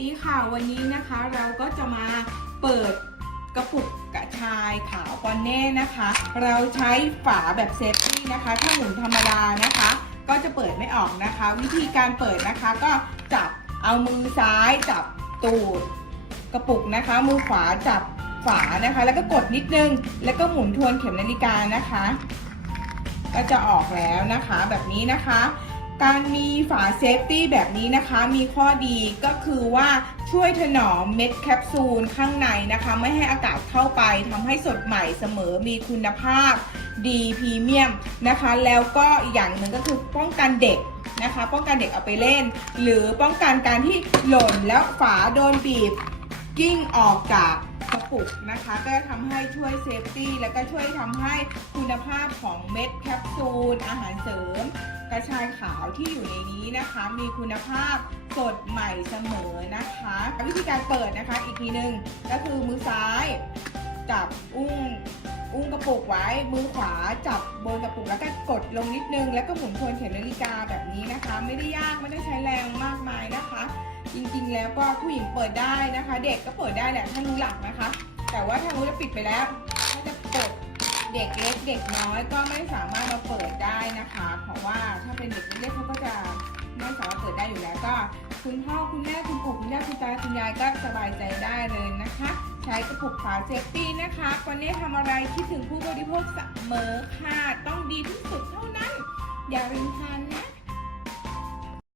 ดีค่ะวันนี้นะคะเราก็จะมาเปิดกระปุกกระชายขาวปอนเน่นะคะ เราใช้ฝาแบบเซฟตี้นะคะ ถ้าหมุนธรรมดานะคะ ก็จะเปิดไม่ออกนะคะ วิธีการเปิดนะคะก็จับเอามือซ้ายจับตูดกระปุกนะคะ มือขวาจับฝานะคะ แล้วก็กดนิดนึง แล้วก็หมุนทวนเข็มนาฬิกานะคะ ก็จะออกแล้วนะคะแบบนี้นะคะ การมีฝาเซฟตี้แบบนี้นะคะมีข้อดีก็คือว่าช่วยถนอมเม็ดแคปซูลข้างในนะคะ ไม่ให้อากาศเข้าไปทำให้สดใหม่เสมอมีคุณภาพดีพรีเมียมนะคะ แล้วก็อีกอย่างหนึ่งก็คือป้องกันเด็กนะคะ ป้องกันเด็กเอาไปเล่น หรือป้องกันการที่หล่นแล้วฝาโดนบีบกิ้งออกจาก ปุกนะคะ ก็จะทำให้ช่วยเซฟตี้แล้วก็ช่วยทำให้คุณภาพของเม็ดแคปซูล อาหารเสริม กระชายขาวที่อยู่ในนี้นะคะ มีคุณภาพสดใหม่เสมอนะคะ วิธีการเปิดนะคะอีกทีหนึ่งก็คือมือซ้ายจับอุ้งอุ้งกระปุกไว้มือขวาจับบนกระปุกแล้วก็กดลงนิดนึง แล้วก็หมุนทวนเข็มนาฬิกาแบบนี้นะคะ ไม่ได้ยากไม่ได้ใช้แรงมากมายนะคะ จริงๆ แล้วก็ผู้หญิงเปิดได้นะคะ เด็กก็เปิดได้แหละถ้ารู้หลักนะคะ แต่ว่าถ้ารู้จะปิดไปแล้วถ้าจะเปิดเด็กเล็กเด็กน้อยก็ไม่สามารถมาเปิดได้นะคะ เพราะว่าถ้าเป็นเด็กเล็กเขาก็จะไม่สามารถเปิดได้อยู่แล้วก็ คุณพ่อคุณแม่คุณปู่คุณย่าคุณตาคุณยายก็สบายใจได้เลยนะคะ ใช้กระปุกฝาเซฟตี้นะคะวันนี้ทำอะไรคิดถึงผู้บริโภคเสมอค่ะต้องดีที่สุดเท่านั้น อย่าลืมทานนะ